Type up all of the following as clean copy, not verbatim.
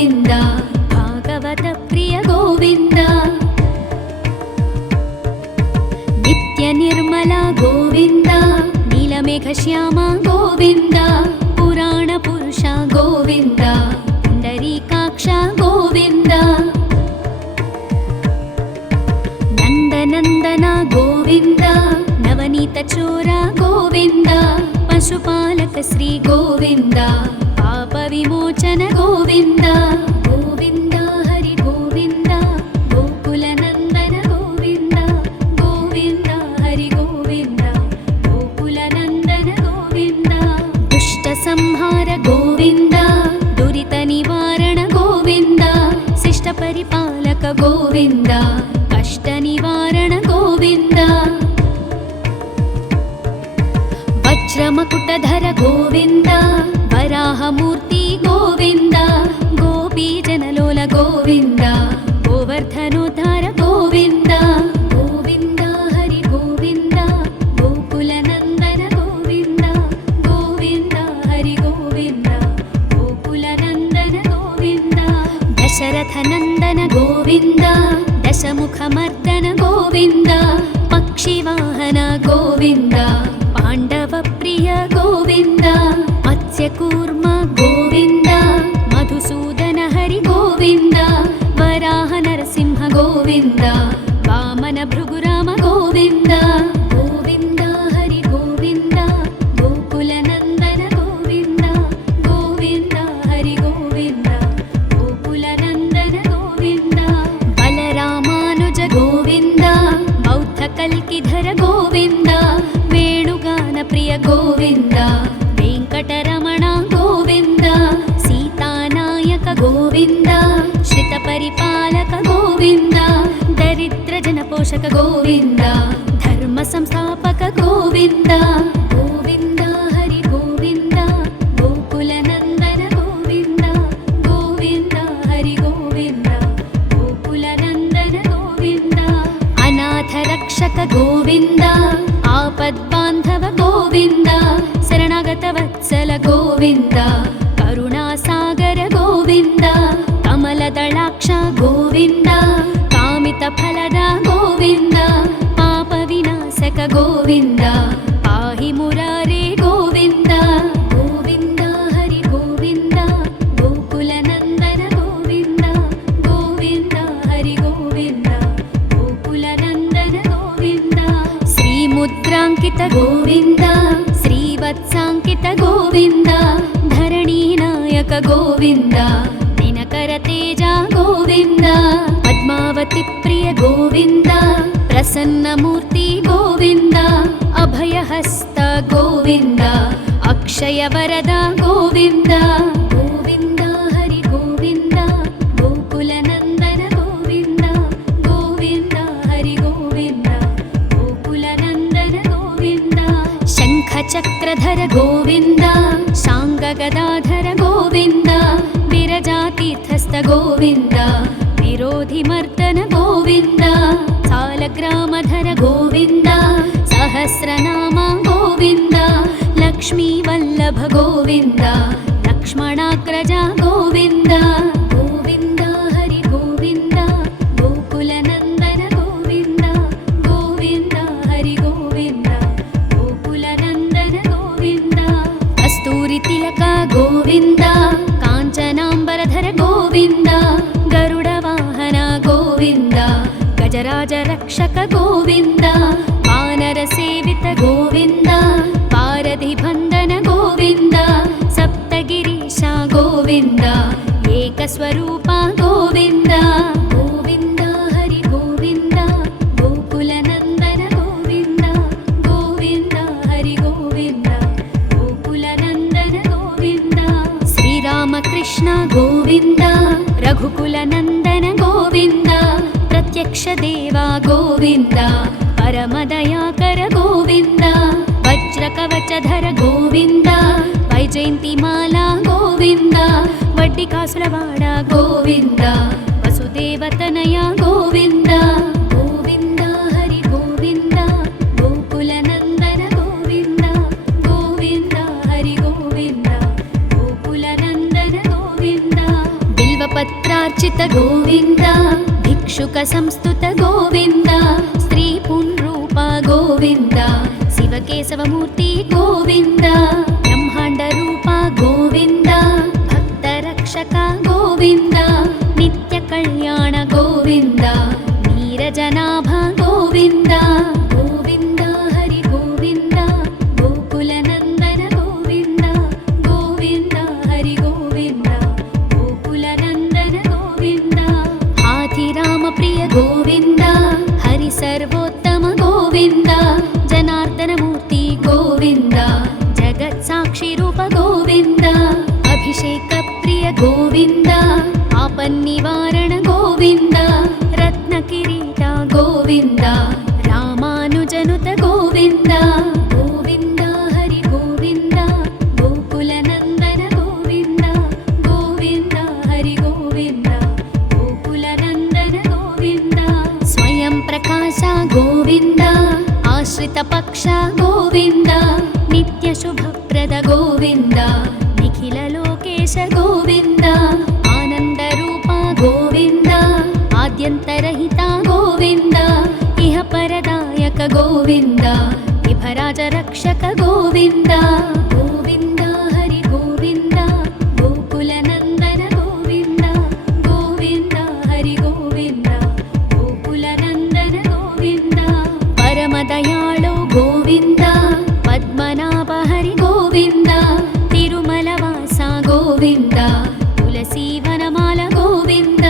ಗೋವಿಂದ ಭಾಗವತ ಪ್ರಿಯ ಗೋವಿಂದ ನಿತ್ಯ ನಿರ್ಮಲ ಗೋವಿಂದ ನೀಲಮೇಘ ಶ್ಯಾಮ ಗೋವಿಂದ ಪುರಾಣ ಪುರುಷ ಗೋವಿಂದ ಪುಂಡರೀಕಾಕ್ಷ ಗೋವಿಂದ ನಂದನಂದನ ಗೋವಿಂದ ನವನೀತ ಚೋರ ಗೋವಿಂದ ಪಶುಪಾಲಕ ಶ್ರೀ ಗೋವಿಂದ ಪಾಪ ವಿಮೋಚನ ಗೋವಿಂದ ಗೋವಿಂದ ಹರಿ ಗೋವಿಂದ ಗೋಕುಲ ನಂದನ ಗೋವಿಂದ ಗೋವಿಂದ ಹರಿ ಗೋವಿಂದ ಗೋಕುಲ ನಂದನ ಗೋವಿಂದ ದುಷ್ಟ ಸಂಹಾರ ಗೋವಿಂದ ದುರಿತ ನಿವಾರಣ ಗೋವಿಂದ ಶಿಷ್ಟ ಪರಿಪಾಲಕ ಗೋವಿಂದ ಕಷ್ಟ ನಿವಾರಣ ಗೋವಿಂದ ವಜ್ರಮಕುಟಧರ ಗೋವಿಂದ ವರಾಹಮೂರ್ತಿ ಗೋವಿಂದ ಗೋಪೀ ಜನಲೋಲ ಗೋವಿಂದ ಗೋವರ್ಧನೋದ್ಧಾರ ಗೋವಿಂದ ಗೋವಿಂದ ಹರಿ ಗೋವಿಂದ ಗೋಕುಲ ನಂದನ ಗೋವಿಂದ ಗೋವಿಂದ ಹರಿ ಗೋವಿಂದ ಗೋಕುಲ ನಂದನ ಗೋವಿಂದ ದಶರಥ ನಂದನ ಗೋವಿಂದ ದಶಮುಖ ಮರ್ದನ ಗೋವಿಂದ ಪಕ್ಷಿವಾಹನ ಗೋವಿಂದ ಪಾಂಡವ ಪ್ರಿಯ ಗೋವಿಂದ ಮತ್ಸ್ಯಕೂರ್ಮ ಗೋವಿಂದ ಮಧುಸೂದನ ಹರಿ ಗೋವಿಂದ ವರಾಹ ನರಸಿಂಹ ಗೋವಿಂದ ವಾಮನ ಭೃಗುರಾಮ ಗೋವಿಂದ ಗೋವಿಂದ ಹರಿ ಗೋವಿಂದ ಗೋಕುಲ ನಂದನ ಗೋವಿಂದ ಗೋವಿಂದ ಹರಿ ಗೋವಿಂದ ಗೋಕುಲ ನಂದನ ಗೋವಿಂದ ಬಲರಾಮಾನುಜ ಗೋವಿಂದ ಬೌದ್ಧ ಕಲ್ಕಿಧರ ಗೋವಿಂದ ವೇಣುಗಾನ ಪ್ರಿಯ ಗೋವಿಂದ ವೆಂಕಟರಮಣ ಗೋವಿಂದ ಸೀತಾನಾಯಕ ಗೋವಿಂದ ಶ್ರಿತ ಪರಿಪಾಲಕ ಗೋವಿಂದ ದರಿದ್ರ ಜನಪೋಷಕ ಗೋವಿಂದ ಧರ್ಮ ಸಂಸ್ಥಾಪಕ ಗೋವಿಂದ ಗೋವಿಂದ ಹರಿ ಗೋವಿಂದ ಗೋಕುಲ ನಂದನ ಗೋವಿಂದ ಗೋವಿಂದ ಹರಿ ಗೋವಿಂದ ಗೋಕುಲ ನಂದನ ಗೋವಿಂದ ಅನಾಥ ರಕ್ಷಕ ಗೋವಿಂದ ಆಪದ್ಬಾಂಧವ ಗೋವಿಂದ ಶರಣಾಗತ ವತ್ಸಲ ಗೋವಿಂದ ಕರುಣಾಸಾಗರ ಗೋವಿಂದ ಕಮಲದಳಾಕ್ಷ ಗೋವಿಂದ ಕಾಮಿತ ಫಲದ ಗೋವಿಂದ ಪಾಪ ವಿನಾಶಕ ಗೋವಿಂದ ಪಾಹಿ ಮುರಾರೇ ಗೋವಿಂದ ಗೋವಿಂದ ಹರಿ ಗೋವಿಂದ ಗೋಕುಲ ನಂದನ ಗೋವಿಂದ ಗೋವಿಂದ ಹರಿ ಗೋವಿಂದ ಗೋಕುಲ ನಂದನ ಗೋವಿಂದ ಶ್ರೀ ಮುದ್ರಾಂಕಿತ ಗೋವಿಂದ ಶ್ರೀವತ್ಸಾಂಕಿತ ಗೋವಿಂದ ಧರಣಿ ನಾಯಕ ಗೋವಿಂದ ದಿನಕರ ತೇಜ ಗೋವಿಂದ ಪದ್ಮಾವತಿ ಪ್ರಿಯ ಗೋವಿಂದ ಪ್ರಸನ್ನ ಮೂರ್ತಿ ಗೋವಿಂದ ಅಭಯಹಸ್ತ ಗೋವಿಂದ ಅಕ್ಷಯ ವರದ ಗೋವಿಂದ ಗೋವಿಂದ ಹರಿ ಗೋವಿಂದ ಗೋಕುಲ ನಂದನ ಗೋವಿಂದ ಗೋವಿಂದ ಹರಿ ಗೋವಿಂದ ಗೋಕುಲ ನಂದನ ಗೋವಿಂದ ಶಂಖ ಚಕ್ರಧರ ಗೋವಿಂದ ಶಾಂಗ ಗದಾಧರ ಗೋವಿಂದ ವಿರಜಾತೀರ್ಥಸ್ಥ ಗೋವಿಂದ ವಿರೋಧಿ ಮರ್ದನ ಗೋವಿಂದ ಸಾಲಗ್ರಾಮಧರ ಗೋವಿಂದ ಸಹಸ್ರನಾಮ ಗೋವಿಂದ ಲಕ್ಷ್ಮೀ ವಲ್ಲಭ ಗೋವಿಂದ ಲಕ್ಷ್ಮಣಾಗ್ರಜ ಗೋವಿಂದ ಗೋವಿಂದ ಹರಿ ಗೋವಿಂದ ಗೋಕುಲ ನಂದನ ಗೋವಿಂದ ಗೋವಿಂದ ಹರಿ ಗೋವಿಂದ ಗೋಕುಲ ನಂದನ ಗೋವಿಂದ ಕಸ್ತೂರಿ ತಿಲಕ ಗೋವಿಂದ ಕಾಂಚನಾಂಬರಧರ ಗೋವಿಂದ ಗರುಡ ವಾಹನ ಗೋವಿಂದ ಗಜರಾಜ ರಕ್ಷಕ ಗೋವಿಂದ ವಾನರ ಸೇವಿತ ಗೋವಿಂದ ಪಾರಧಿ ಬಂಧನ ಗೋವಿಂದ ಸಪ್ತಗಿರೀಶ ಗೋವಿಂದ ಏಕಸ್ವರೂಪ ಗೋವಿಂದ ಗೋವಿಂದ ಹರಿ ಗೋವಿಂದ ಗೋಕುಲ ನಂದನ ಗೋವಿಂದ ಗೋವಿಂದ ಹರಿ ಗೋವಿಂದ ಗೋಕುಲ ನಂದನ ಗೋವಿಂದ ಶ್ರೀರಾಮಕೃಷ್ಣ ಗೋವಿಂದ ರಘುಕುಲ ನಂದನ ಗೋವಿಂದ ಪ್ರತ್ಯಕ್ಷ ದೇವ ಗೋವಿಂದ ಪರಮದಯಾಕರ ಗೋವಿಂದ ವಜ್ರ ಕವಚಧರ ಗೋವಿಂದ ವೈಜಯಂತಿ ಮಾಲಾ ಗೋವಿಂದ ವಡ್ಡಿ ಕಾಸುರವಾಡ ಗೋವಿಂದ ವಸುದೇವತನಯ ಗೋವಿಂದ ಗೋವಿಂದ ಹರಿ ಗೋವಿಂದ ಗೋಕುಲ ನಂದನ ಗೋವಿಂದ ಗೋವಿಂದ ಹರಿ ಗೋವಿಂದ ಗೋಕುಲ ನಂದನ ಗೋವಿಂದ ಬಿಲ್ವ बिल्वपत्रार्चित गोविन्द भिक्षुकसंस्तुत गोविन्द स्त्रीपुंरूप गोविन्द शिवकेशवमूर्ति गोविन्द ब्रह्माण्डरूप गोविन्द भक्तरक्षक गोविन्द नित्यकल्याण गोविन्द नीरजनाभ गोविन्द गोविन्द हरि गोविन्द गोकुलनन्दन गोविन्द गोविन्द हरि गोविन्द गोकुलनन्दन गोविन्द हाथिरामप्रिय गोविन्द हरि सर्वोत्तम गोविन्द जनार्दनमूर्ति गोविन्द जगत्साक्षिरूप गोविन्द अभिषेकप्रिय गोविन्द आपन्निवारण गोविन्द रत्नकिरीट गोविन्द रामानुजनुत गोविन्द गोविन्द हरि गोविन्द गोकुलनन्दन गोविन्द गोविन्द हरि गोविन्द गोकुलनन्दन गोविन्द स्वयं प्रकाश गोविन्द आश्रितपक्ष गोविन्द नित्यशुभप्रद गोविन्द निखिललोकेश गोविन्द आनन्दरूप गोविन्द आद्यन्तरहिता गोविन्द इह परदायक गोविन्द विभराजरक्षक गोविन्द गोविन्द हरि गोविन्द गोकुलनन्दन गोविन्द गोविन्द हरि गोविन्द गोकुलनन्दन गोविन्द परमदयाळु गोविन्द पद्मनाभ हरि गोविन्द तिरुमलवास गोविन्द तुलसीवनमाल गोविन्द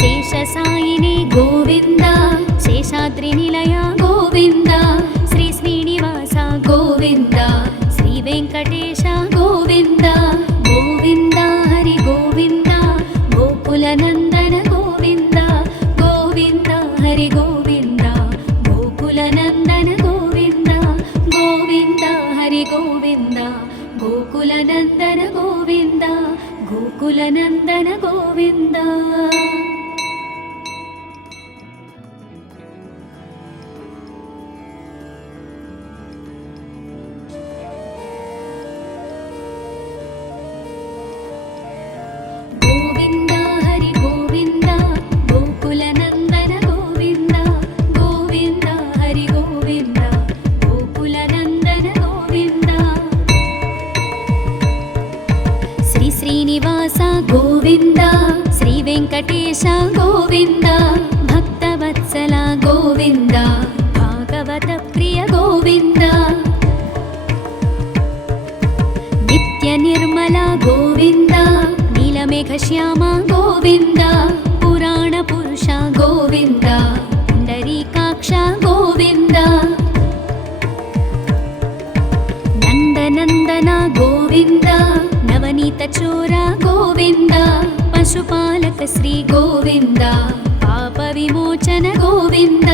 शेषसायिनी गोविन्द शेषाद्रिनिलय गोविन्द श्री श्रीनिवास गोविन्द श्रीवेङ्कटेश गोविन्द गोविन्द हरि गोविन्द गोकुलनन्दन गोविन्द गोविन्द हरि गोविन्द गोकुलनन्दन गोविन्द गोविन्द हरि गोविन्द गोकुलनन्दन गोविन्द गोकुलनन्दन गोविन्द गोविन्द हरि गोविन्द गोकुलनन्दन गोविन्द गोविन्द हरि गोविन्द गोकुलनन्दन गोविन्द श्री श्रीनिवास गोविन्द श्रीवेङ्कटेश गोविन्द भक्तवत्सल गोविन्द भागवतप्रिय गोविन्द नित्यनिर्मल गोविन्द नीलमेघश्याम गोविन्द पुराणपुरुष गोविन्द पुण्डरीकाक्ष गोविन्द नन्दनन्दन गोविन्द नवनीतचोर गोविन्द पशुपालक श्री गोविन्द पापविमोचन गोविन्द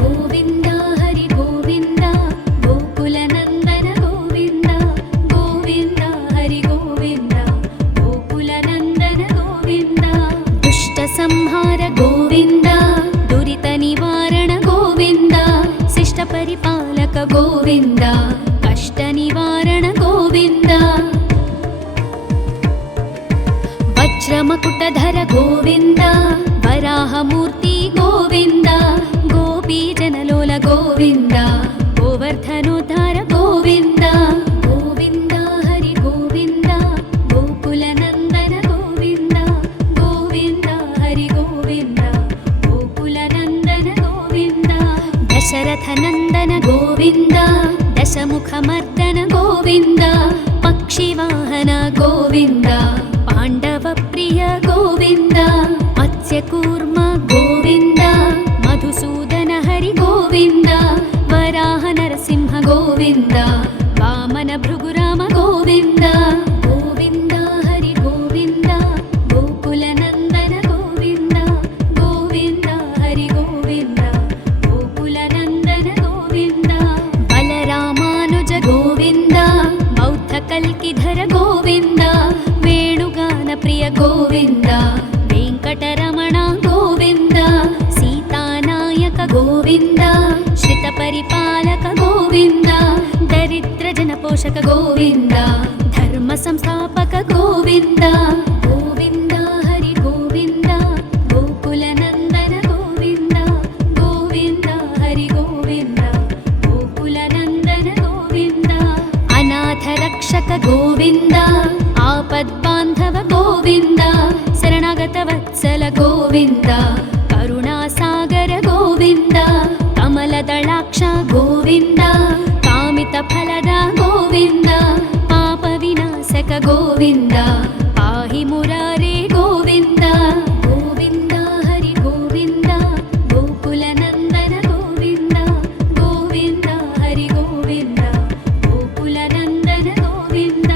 गोविन्द हरि गोविन्द गोकुलनन्दन गोविन्द गोविन्द हरि गोविन्द गोकुलनन्दन गोविन्द दुष्टसंहार गोविन्द दुरितनिवारण गोविन्द शिष्टपरिपालक गोविन्द कष्टनिवारण गोविन्द वज्रमकुटधर गोविन्द वराहमूर्ति गोविन्द गोपीजनलोल गोविन्द गोवर्धनोद्धार गोविन्द गोविन्द हरि गोविन्द गोकुलनन्दन गोविन्द गोविन्द हरि गोविन्द गोकुलनन्दन गोविन्द दशरथनन्दन गोविन्द दशमुखमर्दन गोविन्द पक्षिवाहन गोविन्द पाण्डवप्रिय गोविन्द मत्स्यकूर्म गोविन्द मधुसूदन हरि गोविन्द वराह नरसिंह गोविन्द वामन भृगुराम गोविन्द गोविन्द हरि गोविन्द गोकुलनन्दन गोविन्द गोविन्द हरि गोविन्द गोकुलनन्दन गोविन्द बलरामानुज गोविन्द बौद्धकल्किधर गोविन्द वेणुगानप्रिय गोविन्द वेङ्कटरमण गोविन्द सीतानायक गोविन्द श्रितपरिपालक गोविन्द दरिद्रजनपोषक गोविन्द धर्मसंस्थापक गोविन्द गोविन्द हरि गोविन्द ಗೋವಿಂದ ಕರುಣಾಸಾಗರ ಗೋವಿಂದ ಕಮಲದಳಾಕ್ಷ ಗೋವಿಂದ ಕಾಮಿತ ಫಲದ ಗೋವಿಂದ ಪಾಪ ವಿನಾಶಕ ಗೋವಿಂದ ಪಾಹಿ ಮುರಾರೇ ಗೋವಿಂದ ಗೋವಿಂದ ಹರಿ ಗೋವಿಂದ ಗೋಕುಲ ನಂದನ ಗೋವಿಂದ ಗೋವಿಂದ ಹರಿ ಗೋವಿಂದ ಗೋಕುಲ ನಂದನ ಗೋವಿಂದ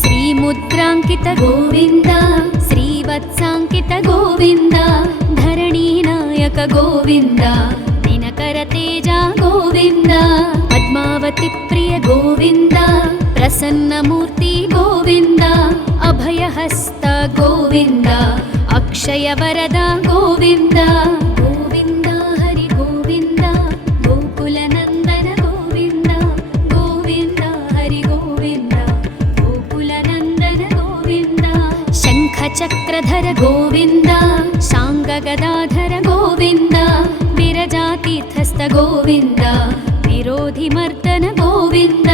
ಶ್ರೀ ಮುದ್ರಾಂಕಿತ ಗೋವಿಂದ ಶ್ರೀವತ್ಸಾಂಕಿತ ಗೋವಿಂದ ಧರಣಿ ನಾಯಕ ಗೋವಿಂದ ದಿನಕರ ತೇಜ ಗೋವಿಂದ ಪದ್ಮಾವತಿ ಪ್ರಿಯ ಗೋವಿಂದ ಪ್ರಸನ್ನ ಮೂರ್ತಿ ಗೋವಿಂದ ಅಭಯಹಸ್ತ ಗೋವಿಂದ ಅಕ್ಷಯ ವರದ ಗೋವಿಂದ ಗೋವಿಂದ ಹರಿ ಗೋವಿಂದ ಗೋಕುಲ ನಂದನ ಗೋವಿಂದ ಗೋವಿಂದ ಹರಿ ಗೋವಿಂದ ಗೋಕುಲ ನಂದನ ಗೋವಿಂದ ಶಂಖ ಚಕ್ರಧರ ಗೋವಿಂದ ಶಾಂಗ ಗದಾಧರ ಗೋವಿಂದ ವಿರಜಾತೀರ್ಥಸ್ಥ ಗೋವಿಂದ ವಿರೋಧಿ ಮರ್ದನ ಗೋವಿಂದ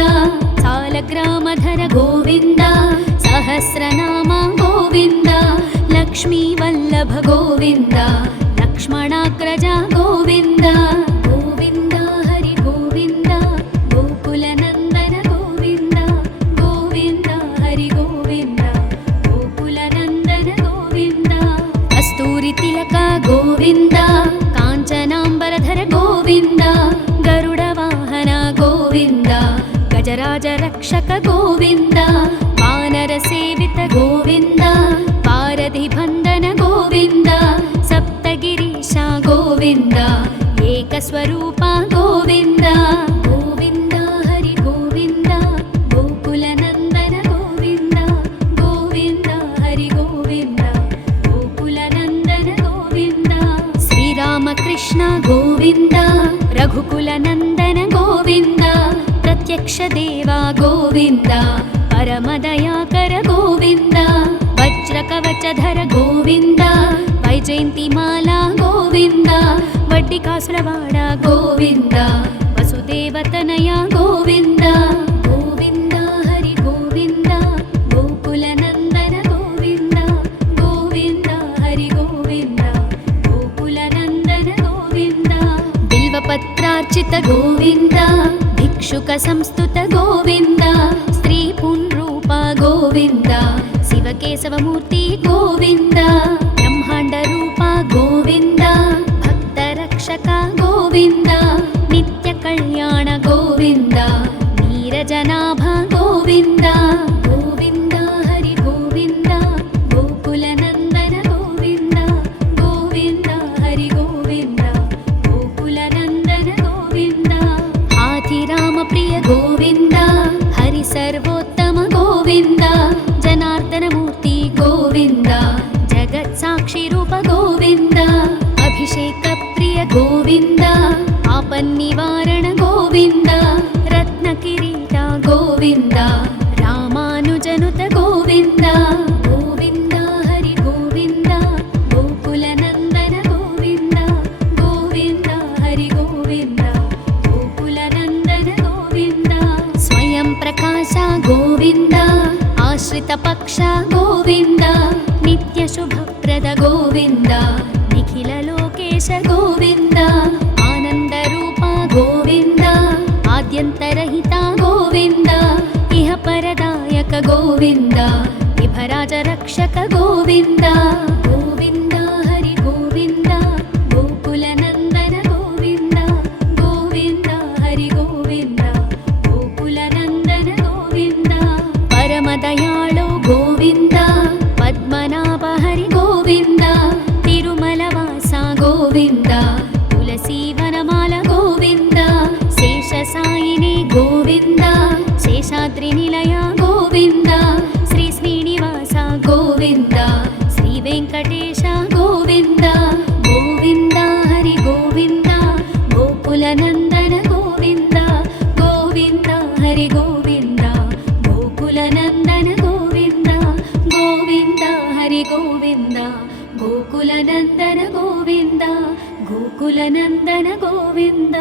ಸಾಲಗ್ರಾಮಧರ ಗೋವಿಂದ ಸಹಸ್ರನಾಮ ಗೋವಿಂದ ಲಕ್ಷ್ಮೀ ವಲ್ಲಭ ಗೋವಿಂದ ಲಕ್ಷ್ಮಣಾಗ್ರಜ ಗೋವಿಂದ ಗೋವಿಂದ ಹರಿ ಗೋವಿಂದ ಗೋಕುಲ ನಂದನ ಗೋವಿಂದ ಗೋವಿಂದ ಹರಿ ಗೋವಿಂದ ಗೋಕುಲ ನಂದನ ಗೋವಿಂದ ಕಸ್ತೂರಿ ತಿಲಕ ಗೋವಿಂದ ಕಾಂಚನಾಂಬರಧರ ಗೋವಿಂದ ಗರುಡ ವಾಹನ ಗೋವಿಂದ ಗಜರಾಜ ರಕ್ಷಕ ಗೋವಿಂದ ವಾನರ ಸೇವಿತ ಗೋವಿಂದ ಪಾರಧಿ ಬಂಧನ ಗೋವಿಂದ ಸಪ್ತಗಿರೀಶ ಗೋವಿಂದ ಏಕಸ್ವರೂಪ ಗೋವಿಂದ ಗೋವಿಂದ ಹರಿ ಗೋವಿಂದ ಗೋಕುಲ ನಂದನ ಗೋವಿಂದ ಗೋವಿಂದ ಹರಿ ಗೋವಿಂದ ಗೋಕುಲ ನಂದನ ಗೋವಿಂದ ಶ್ರೀರಾಮಕೃಷ್ಣ ಗೋವಿಂದ ರಘುಕುಲ ನಂದನ ಗೋವಿಂದ ಪ್ರತ್ಯಕ್ಷ ದೇವ ಗೋವಿಂದ ಪರಮದಯಾಕರ ಗೋವಿಂದ ವಜ್ರ ಕವಚಧರ ಗೋವಿಂದ ವೈಜಯಂತಿ ಮಾಲಾ ಗೋವಿಂದ ವಡ್ಡಿಕಾಸುರವಾಡ ಗೋವಿಂದ ವಸುದೇವತನಯ ಗೋವಿಂದ ಗೋವಿಂದ ಹರಿ ಗೋವಿಂದ ಗೋಕುಲ ನಂದನ ಗೋವಿಂದ ಗೋವಿಂದ ಹರಿ ಗೋವಿಂದ ಗೋಕುಲ ನಂದನ ಗೋವಿಂದ ಬಿಲ್ವಪತ್ರಾರ್ಚಿತ ಗೋವಿಂದ ಭಿಕ್ಷುಕ ಸಂಸ್ತುತ ಗೋವಿಂದ ಸ್ತ್ರೀ ಪುಂರೂಪ ಗೋವಿಂದ ಶಿವಕೇಶವ ಮೂರ್ತಿ ಗೋವಿಂದ ಬ್ರಹ್ಮಾಂಡ ರೂಪ ಗೋವಿಂದ ಭಕ್ತ ರಕ್ಷಕ ಗೋವಿಂದ ನಿತ್ಯ ಕಲ್ಯಾಣ ಗೋವಿಂದ ನೀರಜನಾಭ ಗೋವಿಂದ ಗೋವಿಂದ ಹರಿ ಗೋವಿಂದ ಗೋಕುಲ ನಂದನ ಗೋವಿಂದ ಗೋವಿಂದ ಹರಿ ಗೋವಿಂದ ಗೋಕುಲ ನಂದನ ಗೋವಿಂದ ಹಾಥಿರಾಮ ಪ್ರಿಯ ಗೋವಿಂದ ಹರಿ ಸರ್ವೋತ್ತಮ ಗೋವಿಂದ ಜನಾರ್ದನ ಮೂರ್ತಿ ಗೋವಿಂದ ಜಗತ್ ಸಾಕ್ಷಿ ರೂಪ ಗೋವಿಂದ ಅಭಿಷೇಕ ಪ್ರಿಯ ಗೋವಿಂದ ಆಪನ್ನಿವಾರಣ ಗೋವಿಂದ ರತ್ನ ಕಿರೀಟ ಗೋವಿಂದ ರಾಮಾನುಜನುತ ಗೋವಿಂದ ಗೋವಿಂದ ಹರಿ ಗೋವಿಂದ ಗೋಕುಲ ನಂದನ ಗೋವಿಂದ ಗೋವಿಂದ ಹರಿ ಗೋವಿಂದ ಗೋಕುಲ ನಂದನ ಗೋವಿಂದ ಸ್ವಯಂ ಪ್ರಕಾಶ ಗೋವಿಂದ ಆಶ್ರಿತ ಪಕ್ಷ ಗೋವಿಂದ ನಿತ್ಯ ಶುಭಪ್ರದ ಗೋವಿಂದ ನಿಖಿಲ ಲೋಕೇಶ ಗೋವಿಂದ ಆನಂದ ರೂಪ ಗೋವಿಂದ ಆದ್ಯಂತರಹಿತ ಗೋವಿಂದ ಇಹ ಪರದಾಯಕ ಗೋವಿಂದ ವಿಭರಾಜ ರಕ್ಷಕ ಗೋವಿಂದ ಗೋವಿಂದ ಹರಿ ಗೋವಿಂದ ಗೋಕುಲ ನಂದನ ಗೋವಿಂದ ಗೋವಿಂದ ಹರಿ ಗೋವಿಂದ ಗೋಕುಲ ನಂದನ ಗೋವಿಂದ ಪರಮ ದಯಾಳು ಗೋವಿಂದ ಪದ್ಮನಾಭ ಹರಿ ಗೋವಿಂದ ತಿರುಮಲ ವಾಸ ಗೋವಿಂದ ತುಳಸಿ ವನಮಾಲ ಗೋವಿಂದ ಶೇಷ ಸಾಯಿನಿ ಗೋವಿಂದ ಶೇಷಾದ್ರಿ ನಿಲಯ ಗೋವಿಂದ ಶ್ರೀ ಶ್ರೀನಿವಾಸ ಗೋವಿಂದ ಶ್ರೀ ವೆಂಕಟೇಶ ಗೋವಿಂದ ಗೋವಿಂದ ಹರಿ ಗೋವಿಂದ ಗೋಕುಲ ನಂದನ ಗೋವಿಂದ ಗೋವಿಂದ ಹರಿ ಗೋವಿಂದ ಗೋಕುಲ ನಂದನ ಗೋವಿಂದ ಗೋವಿಂದ ಹರಿ ಗೋವಿಂದ ಗೋಕುಲ ನಂದನ ಗೋವಿಂದ ಗೋಕುಲ ನಂದನ ಗೋವಿಂದ.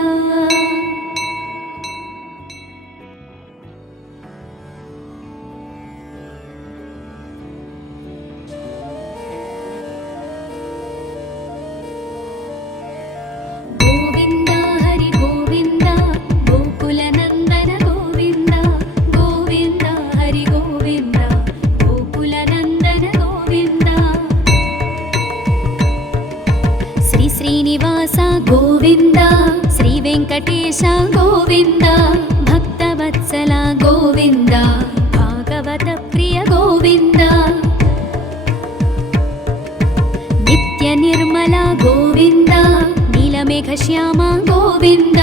ಗೋವಿಂದ ಶ್ರೀ ವೆಂಕಟೇಶ ಗೋವಿಂದ ಭಕ್ತವತ್ಸಲ ಗೋವಿಂದ ಭಾಗವತ ಪ್ರಿಯ ಗೋವಿಂದ ನಿತ್ಯ ನಿರ್ಮಲ ಗೋವಿಂದ ನೀಲಮೇಘ ಶ್ಯಾಮ ಗೋವಿಂದ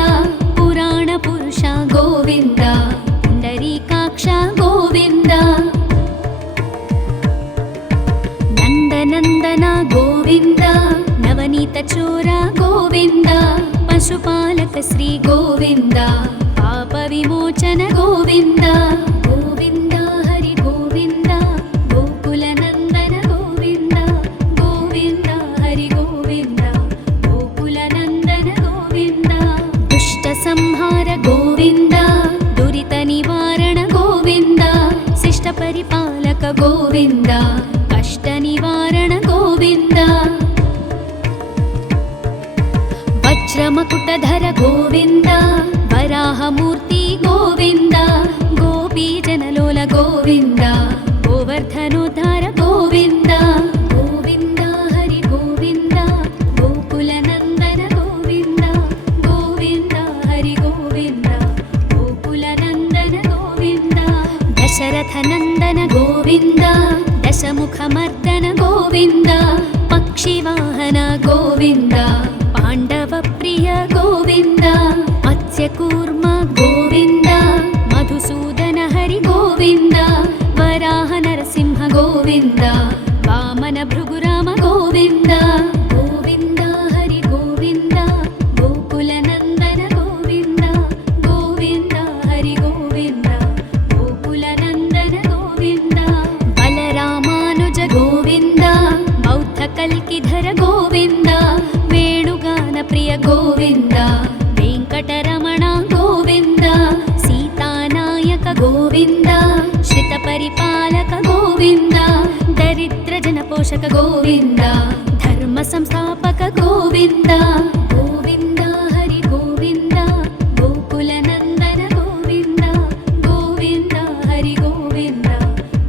ಪುರಾಣ ಪುರುಷ ಗೋವಿಂದ ಪುಂಡರೀಕಾಕ್ಷ ಗೋವಿಂದ ನಂದನಂದನ ಗೋವಿಂದ ನವನೀತ ಚೋರ ಗೋವಿಂದ ಪಶುಪಾಲಕ ಶ್ರೀ ಗೋವಿಂದ ಪಾಪ ವಿಮೋಚನ ಗೋವಿಂದ ಗೋವಿಂದ ಹರಿ ಗೋವಿಂದ ಗೋಕುಲ ನಂದನ ಗೋವಿಂದ ಗೋವಿಂದ ಹರಿ ಗೋವಿಂದ ಗೋಕುಲ ನಂದನ ಗೋವಿಂದ ದುಷ್ಟ ಸಂಹಾರ ಗೋವಿಂದ ದುರಿತ ನಿವಾರಣ ಗೋವಿಂದ ಶಿಷ್ಟ ಪರಿಪಾಲಕ ಗೋವಿಂದ ಕಷ್ಟ ನಿವಾರಣ ಗೋವಿಂದ ವಜ್ರಮಕುಟಧರ ಗೋವಿಂದ ವರಾಹಮೂರ್ತಿ ಗೋವಿಂದ ಗೋಪೀ ಜನಲೋಲ ಗೋವಿಂದ ಗೋವರ್ಧನೋದ್ಧಾರ ಗೋವಿಂದ ಗೋವಿಂದ ಹರಿ ಗೋವಿಂದ ಗೋಕುಲ ನಂದನ ಗೋವಿಂದ ಗೋವಿಂದ ಹರಿ ಗೋವಿಂದ ಗೋಕುಲ ನಂದನ ಗೋವಿಂದ ದಶರಥ ನಂದನ ಗೋವಿಂದ ದಶಮುಖ ಮರ್ದನ ಗೋವಿಂದ ಪಕ್ಷಿವಾಹನ ಗೋವಿಂದ ಪಾಂಡವ ಪ್ರಿಯ ಗೋವಿಂದ ಮತ್ಸ್ಯಕೂರ್ಮ ಗೋವಿಂದ ಮಧುಸೂದನ ಹರಿ ಗೋವಿಂದ ವರಾಹ ನರಸಿಂಹ ಗೋವಿಂದ ವಾಮನ ಭೃಗುರಾಮ ಗೋವಿಂದ ಗೋವಿಂದ ಹರಿ ಗೋವಿಂದ ಗೋಕುಲ ನಂದನ ಗೋವಿಂದ ಗೋವಿಂದ ಹರಿ ಗೋವಿಂದ ಗೋಕುಲ ನಂದನ ಗೋವಿಂದ ಬಲರಾಮಾನುಜ ಗೋವಿಂದ ಬೌದ್ಧ ಕಲ್ಕಿಧರ ಗೋವಿಂದ ವೇಣುಗಾನ ಪ್ರಿಯ ಗೋವಿಂದ ವೆಂಕಟರಮಣ ಗೋವಿಂದ ಸೀತಾನಾಯಕ ಗೋವಿಂದ ಶ್ರಿತ ಪರಿಪಾಲಕ ಗೋವಿಂದ ದರಿದ್ರ ಜನಪೋಷಕ ಗೋವಿಂದ ಧರ್ಮ ಸಂಸ್ಥಾಪಕ ಗೋವಿಂದ ಗೋವಿಂದ ಹರಿ ಗೋವಿಂದ ಗೋಕುಲ ನಂದನ ಗೋವಿಂದ ಗೋವಿಂದ ಹರಿ ಗೋವಿಂದ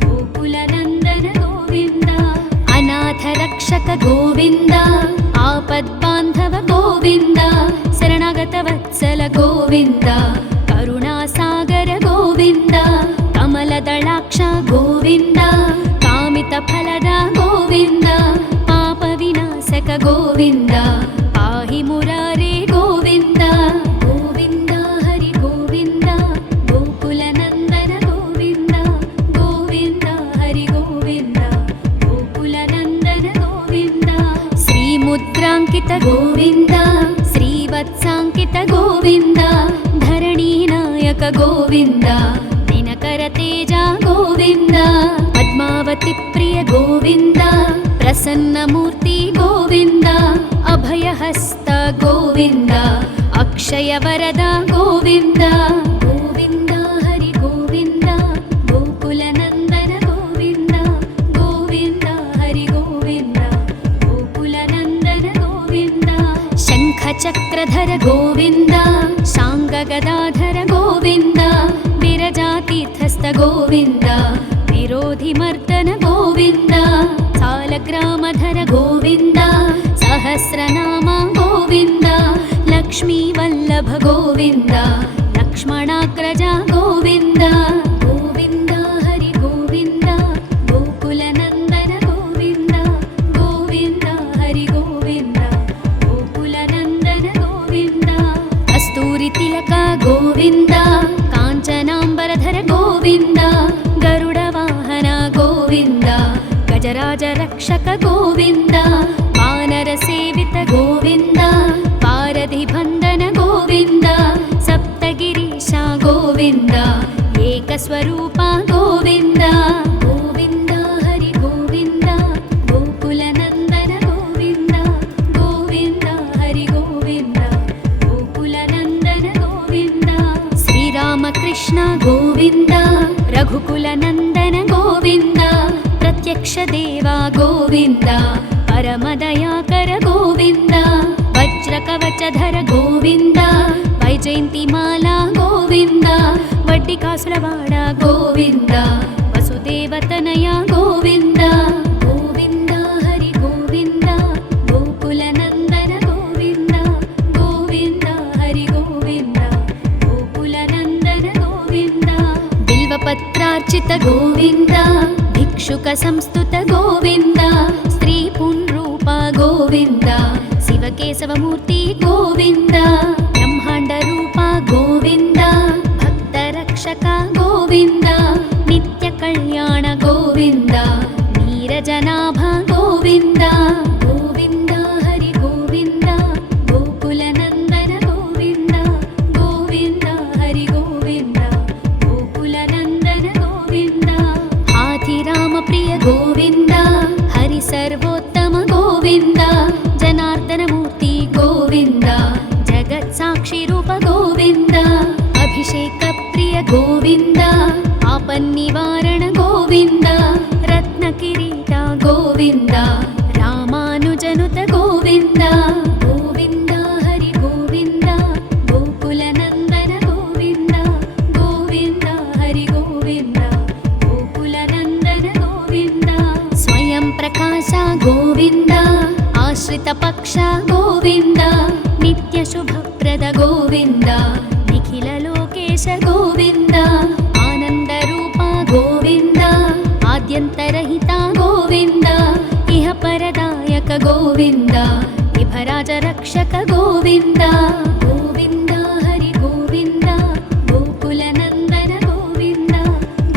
ಗೋಕುಲ ನಂದನ ಗೋವಿಂದ ಅನಾಥ ರಕ್ಷಕ ಗೋವಿಂದ ಆಪದ್ಬಾಂಧವ ಗೋವಿಂದ ಶರಣಾಗತ ವತ್ಸಲ ಗೋವಿಂದ ಕರುಣಾಸಾಗರ ಗೋವಿಂದ ಕಮಲದಳಾಕ್ಷ ಗೋವಿಂದ ಕಾಮಿತ ಫಲದ ಗೋವಿಂದ ಪಾಪ ವಿನಾಶಕ ಗೋವಿಂದ ಪಾಹಿ ಮುರಾರೇ ಗೋವಿಂದ ಗೋವಿಂದ ಹರಿ ಗೋವಿಂದ ಗೋಕುಲ ನಂದನ ಗೋವಿಂದ ಗೋವಿಂದ ಹರಿ ಗೋವಿಂದ ಗೋಕುಲ ನಂದನ ಗೋವಿಂದ ಶ್ರೀ ಮುದ್ರಾಂಕಿತ ಗೋವಿಂದ ಶ್ರೀವತ್ಸಾಂಕಿತ ಗೋವಿಂದ ಧರಣಿ ನಾಯಕ ಗೋವಿಂದ ದಿನಕರ ತೇಜ ಗೋವಿಂದ ಪದ್ಮಾವತಿ ಪ್ರಿಯ ಗೋವಿಂದ ಪ್ರಸನ್ನ ಮೂರ್ತಿ ಗೋವಿಂದ ಅಭಯಹಸ್ತ ಗೋವಿಂದ ಅಕ್ಷಯ ವರದ ಗೋವಿಂದ ಗೋವಿಂದ ಹರಿ ಗೋವಿಂದ ಗೋಕುಲ ನಂದನ ಗೋವಿಂದ ಗೋವಿಂದ ಹರಿ ಗೋವಿಂದ ಗೋಕುಲ ನಂದನ ಗೋವಿಂದ ಶಂಖ ಚಕ್ರಧರ ಗೋವಿಂದ ಶಾಂಗ ಗದಾಧರ ಗೋವಿಂದ ವಿರಜಾತೀರ್ಥಸ್ಥ ಗೋವಿಂದ ವಿರೋಧಿ ಮರ್ದನ ಗೋವಿಂದ ಸಾಲಗ್ರಾಮಧರ ಗೋವಿಂದ ಸಹಸ್ರನಾಮ ಗೋವಿಂದ ಲಕ್ಷ್ಮೀ ವಲ್ಲಭ ಗೋವಿಂದ ಲಕ್ಷ್ಮಣಾಗ್ರಜ ಗೋವಿಂದ ಗೋವಿಂದ ಹರಿ ಗೋವಿಂದ ಗೋಕುಲ ನಂದನ ಗೋವಿಂದ ಗೋವಿಂದ ಹರಿ ಗೋವಿಂದ ಗೋಕುಲ ನಂದನ ಗೋವಿಂದ ಕಸ್ತೂರಿ ತಿಲಕ ಗೋವಿಂದ ಕಾಂಚನಾಂಬರಧರ ಗೋವಿಂದ ಗರುಡ ವಾಹನ ಗೋವಿಂದ ಗಜರಾಜ ರಕ್ಷಕ ಗೋವಿಂದ ವಾನರ ಸೇವಿತ ಗೋವಿಂದ ಪಾರಧಿ ಬಂಧನ ಗೋವಿಂದ ಸಪ್ತಗಿರೀಶ ಗೋವಿಂದ ಏಕಸ್ವರೂಪ ಗೋವಿಂದ ಗೋವಿಂದ ಹರಿ ಗೋವಿಂದ ಗೋಕುಲ ನಂದನ ಗೋವಿಂದ ಗೋವಿಂದ ಹರಿ ಗೋವಿಂದ ಗೋಕುಲ ನಂದನ ಗೋವಿಂದ ಶ್ರೀರಾಮಕೃಷ್ಣ ಗೋವಿಂದ ರಘುಕುಲ ನಂದನ ಗೋವಿಂದ ಪ್ರತ್ಯಕ್ಷ ದೇವ ಗೋವಿಂದ ಪರಮದಯಾಕರ ಗೋವಿಂದ ವಜ್ರ ಕವಚಧರ ಗೋವಿಂದ ವೈಜಯಂತಿ ಮಾಲಾ ಗೋವಿಂದ ವಡ್ಡಿ ಕಾಸುರವಾಡ ಗೋವಿಂದ ವಸುದೇವತನಯ ಗೋವಿಂದ ಗೋವಿಂದ ಹರಿ ಗೋವಿಂದ ಗೋಕುಲ ನಂದನ ಗೋವಿಂದ भिक्षुक गोविन्द भिक्षुक संस्तुत गोविन्द स्त्री पुंरूप गोविन्द शिवकेशवमूर्ति गोविन्द ब्रह्माण्ड रूप गोविन्द भक्तरक्षक गोविन्द नित्य कल्याण गोविन्द नीरजनाभ गोविन्द गोविन्द हरि गोविन्द गोकुलनन्दन गोविन्द गोविन्द हरि गोविन्द गोकुलनन्दन गोविन्द हाथिराम प्रिय गोविन्द हरि सर्वोत्तम गोविन्द जनार्दनमूर्ति गोविन्द जगत्साक्षि रूप गोविन्द अभिषेक प्रिय गोविन्द आपन्निवारण गोविन्द रत्नकिरीट गोविन्द रामानुजनुत गोविन्द गोविन्द हरि गोविन्द गोकुलनन्दन गोविन्द गोविन्द हरि गोविन्द गोकुलनन्दन गोविन्द स्वयं प्रकाश गोविन्द आश्रित पक्ष गोविन्द नित्य शुभप्रद गोविन्द निखिल लोकेश गोविन्द आनंद रूप गोविन्द आद्यन्तरहित गोविन्द इह परदायक गोविन्द इभराज रक्षक गोविन्द गोविन्द हरि गोविन्द गोकुलनन्दन गोविन्द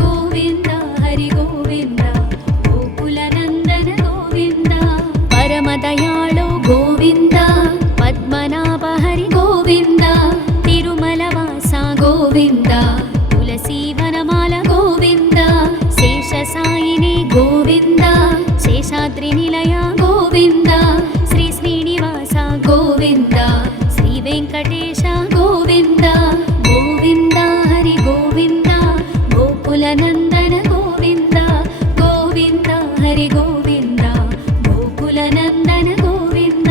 गोविन्द हरि गोविन्द गोकुलनन्दन गोविन्द परमदयाळु गोविन्द पद्मनाभ हरि गोविन्द तिरुमलवास गोविन्द तुलसीवनमाल गोविन्द शेषसायिनी गोविन्द शेषाद्रिनिलय गोविन्द श्री श्रीनिवास गोविन्द श्री वेङ्कटेश गोविन्द गोविन्द हरि गोविन्द गोकुलनन्दन गोविन्द गोविन्द हरि गोविन्द गोकुलनन्दन गोविन्द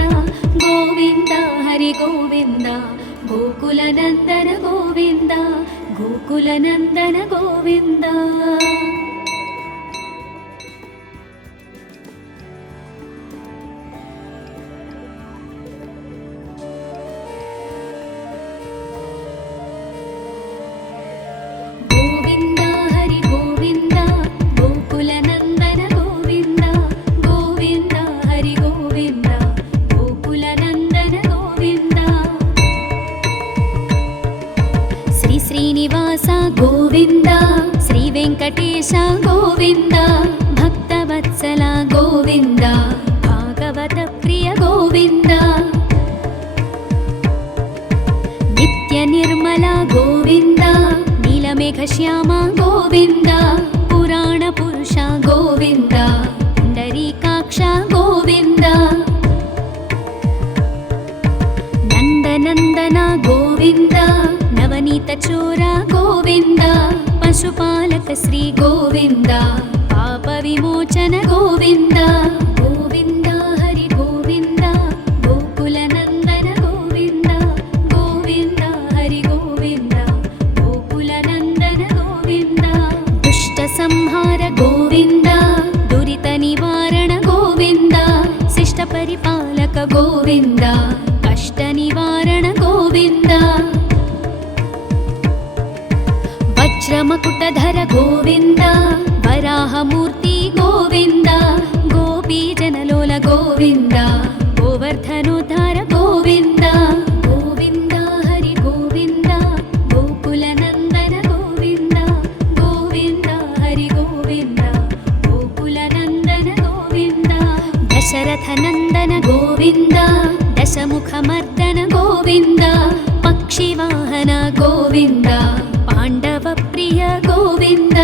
गोविन्द हरि गोविन्द गोकुलनन्दन गोविन्द गोकुलनन्दन गोविन्द गोविन्द हरि गोविन्द गोकुलनन्दन गोविन्द गोविन्द हरि गोविन्द गोकुलनन्दन गोविन्द श्री श्रीनिवास गोविन्द श्री वेङ्कटेश गोविन्द भक्तवत्सल गोविन्द भागवत प्रिय गोविन्द नित्य निर्मल गोविन्द नीलमेघश्याम गोविन्द पुराण पुरुष गोविन्द पुण्डरीकाक्ष गोविन्द नन्दनन्दन गोविन्द नवनीत चोर गोविन्द पशुपालक श्री गोविन्द पाप विमोचन गोविन्द गोविन्द हरि गोविन्द गोकुलनन्दन गोविन्द गोविन्द हरि गोविन्द गोकुलनन्दन गोविन्द दुष्ट संहार गोविन्द दुरित निवारण गोविन्द शिष्ट परिपालक गोविन्द कष्ट निवारण गोविन्द वज्रमकुटधर गोविन्द वराहमूर्ति गोविन्द गोपीजनलोल गोविन्द गोवर्धनोद्धार गोविन्द गोविन्द हरि गोविन्द गोकुलनन्दन गोविन्द गोविन्द हरि गोविन्द गोकुलनन्दन गोविन्द दशरथनन्दन गोविन्द दशमुखमर्दन गोविन्द पक्षिवाहन गोविन्द पाण्डवप्रिय गोविन्द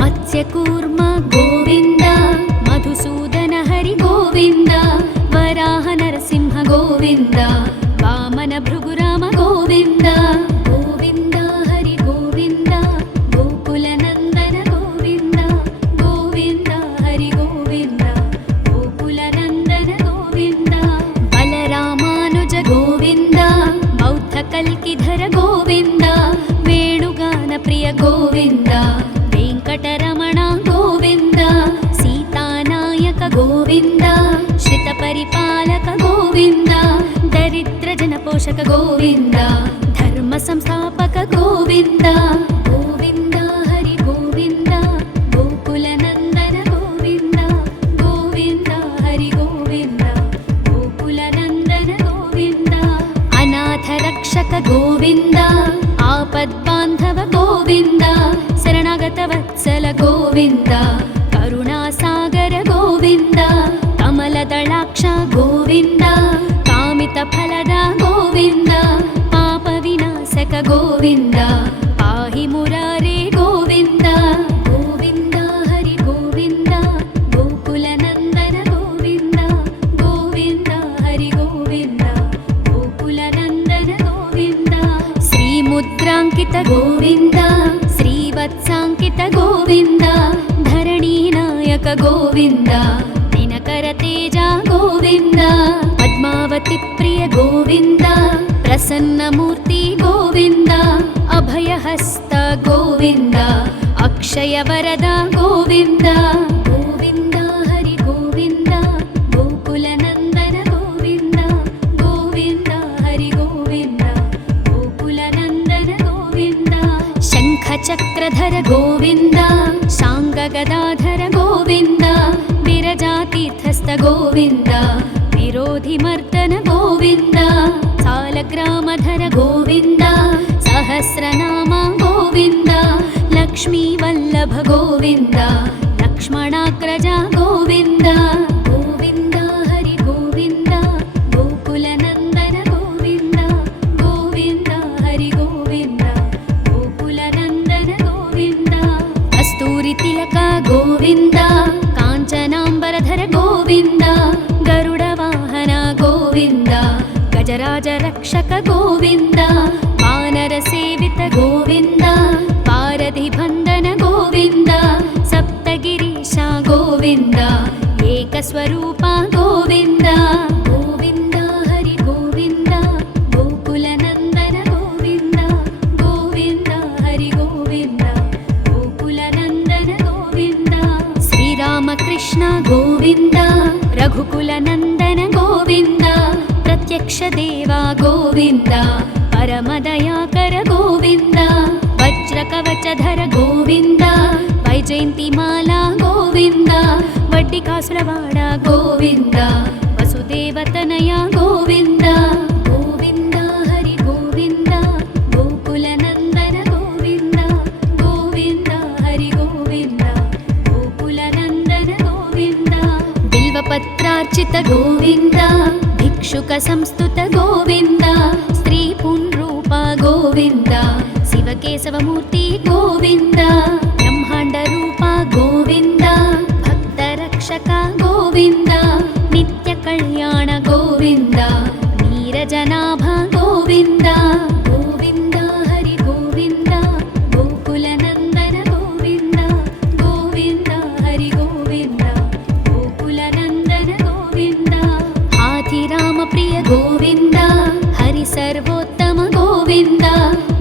मत्स्यकूर्म गोविन्द मधुसूदन हरि गोविन्द वराह नरसिंह गोविन्द वामन भृगुराम गोविन्द गोविन्द हरि गोविन्द गोकुलनन्दन गोविन्द गोविन्द हरि गोविन्द गोकुलनन्दन गोविन्द बलरामानुज गोविन्द बौद्धकल्किधर गोविन्द वेणुगान प्रिय गोविन्द वेङ्कटरमण गोविन्द सीतानायक गोविन्द श्रितपरिपालक गोविन्द दरिद्रजनपोषक गोविन्द धर्मसंस्थापक गोविन्द गोविन्द हरि गोविन्द ಗೋವಿಂದ ಆಪದ್ಬಾಂಧವ ಗೋವಿಂದ ಶರಣಾಗತ ವತ್ಸಲ ಗೋವಿಂದ ಕರುಣಾಸಾಗರ ಗೋವಿಂದ ಕಮಲದಳಾಕ್ಷ ಗೋವಿಂದ ಕಾಮಿತ ಫಲದ ಗೋವಿಂದ ಪಾಪ ವಿನಾಶಕ ಗೋವಿಂದ ಪಾಹಿ ಮುರಾರೇ ಗೋವಿಂದ ಗೋವಿಂದ ಹರಿ ಗೋವಿಂದ ಗೋಕುಲ ನಂದನ ಗೋವಿಂದ ಗೋವಿಂದ ಹರಿ ಗೋವಿಂದ ಗೋಕುಲ ನಂದನ ಗೋವಿಂದ ಶ್ರೀ ಮುದ್ರಾಂಕಿತ ಗೋವಿಂದ ಶ್ರೀವತ್ಸಾಂಕಿತ ಗೋವಿಂದ ಧರಣಿ ನಾಯಕ ಗೋವಿಂದ ದಿನಕರ ತೇಜ ಗೋವಿಂದ ಪದ್ಮಾವತಿ ಪ್ರಿಯ ಗೋವಿಂದ ಪ್ರಸನ್ನ ಮೂರ್ತಿ ಗೋವಿಂದ ಅಭಯಹಸ್ತ ಗೋವಿಂದ ಅಕ್ಷಯ ವರದ ಗೋವಿಂದ ಗೋವಿಂದ ಹರಿ ಗೋವಿಂದ ಗೋಕುಲ ನಂದನ ಗೋವಿಂದ ಗೋವಿಂದ ಹರಿ ಗೋವಿಂದ ಗೋಕುಲ ನಂದನ ಗೋವಿಂದ ಶಂಖ ಚಕ್ರಧರ ಗೋವಿಂದ ಶಾಂಗ ಗದಾಧರ ಗೋವಿಂದ ವಿರಜಾತೀರ್ಥಸ್ಥ ಗೋವಿಂದ ವಿರೋಧಿ ಮರ್ದನ ಗೋವಿಂದ ಸಾಲಗ್ರಾಮಧರ ಗೋವಿಂದ ಸಹಸ್ರನಾಮ ಗೋವಿಂದ ಲಕ್ಷ್ಮೀ ವಲ್ಲಭ ಗೋವಿಂದ ಲಕ್ಷ್ಮಣಾಗ್ರಜ ಗೋವಿಂದ ಗೋವಿಂದ ಹರಿ ಗೋವಿಂದ ಗೋಕುಲ ನಂದನ ಗೋವಿಂದ ಗೋವಿಂದ ಹರಿ ಗೋವಿಂದ ಗೋಕುಲ ನಂದನ ಗೋವಿಂದ ಕಸ್ತೂರಿ ತಿಲಕ ಗೋವಿಂದ ಕಾಂಚನಾಂಬರಧರ ಗೋವಿಂದ ಗರುಡ ವಾಹನ ಗೋವಿಂದ ಗಜರಾಜ ರಕ್ಷಕ ಗೋವಿಂದ ವಾನರ ಸೇವಿತ ಗೋವಿಂದ ಪಾರಧಿ ಬಂಧನ ಗೋವಿಂದ ಸಪ್ತಗಿರೀಶ ಗೋವಿಂದ ಏಕಸ್ವರೂಪ ಗೋವಿಂದ ಗೋವಿಂದ ಹರಿ ಗೋವಿಂದ ಗೋಕುಲ ನಂದನ ಗೋವಿಂದ ಗೋವಿಂದ ಹರಿ ಗೋವಿಂದ ಗೋಕುಲ ನಂದನ ಗೋವಿಂದ ಶ್ರೀರಾಮಕೃಷ್ಣ ಗೋವಿಂದ ರಘುಕುಲ ನಂದನ ಗೋವಿಂದ ಪ್ರತ್ಯಕ್ಷ ದೇವ ಗೋವಿಂದ ಪರಮದಯಾಕರ ಗೋವಿಂದ ವಜ್ರ ಕವಚಧರ ಗೋವಿಂದ ವೈಜಯಂತಿ ಮಾಲಾ ಗೋವಿಂದ ವಡ್ಡಿಕಾಸುರವಾಡ ಗೋವಿಂದ ವಸುದೇವತನಯ ಗೋವಿಂದ ಗೋವಿಂದ ಹರಿ ಗೋವಿಂದ ಗೋಕುಲ ನಂದನ ಗೋವಿಂದ ಗೋವಿಂದ ಹರಿ ಗೋವಿಂದ ಗೋಕುಲ ನಂದನ ಗೋವಿಂದ ಬಿಲ್ವಪತ್ರಾರ್ಚಿತ ಗೋವಿಂದ ಭಿಕ್ಷುಕ ಸಂಸ್ತುತ ಗೋವಿಂದ ಸ್ತ್ರೀ ಪುಂರೂಪ ಗೋವಿಂದ ಶಿವಕೇಶವ ಮೂರ್ತಿ ಗೋವಿಂದ ಬ್ರಹ್ಮಾಂಡ ರೂಪ ಗೋವಿಂದ ಭಕ್ತ ರಕ್ಷಕ ಗೋವಿಂದ ನಿತ್ಯ ಕಲ್ಯಾಣ ಗೋವಿಂದ ನೀರಜನಾಭ ಗೋವಿಂದ ಗೋವಿಂದ ಹರಿ ಗೋವಿಂದ ಗೋಕುಲ ನಂದನ ಗೋವಿಂದ ಗೋವಿಂದ ಹರಿ ಗೋವಿಂದ ಗೋಕುಲ ನಂದನ ಗೋವಿಂದ ಹಾಥಿರಾಮ ಪ್ರಿಯ ಗೋವಿಂದ ಹರಿ ಸರ್ವೋತ್ತಮ ಗೋವಿಂದ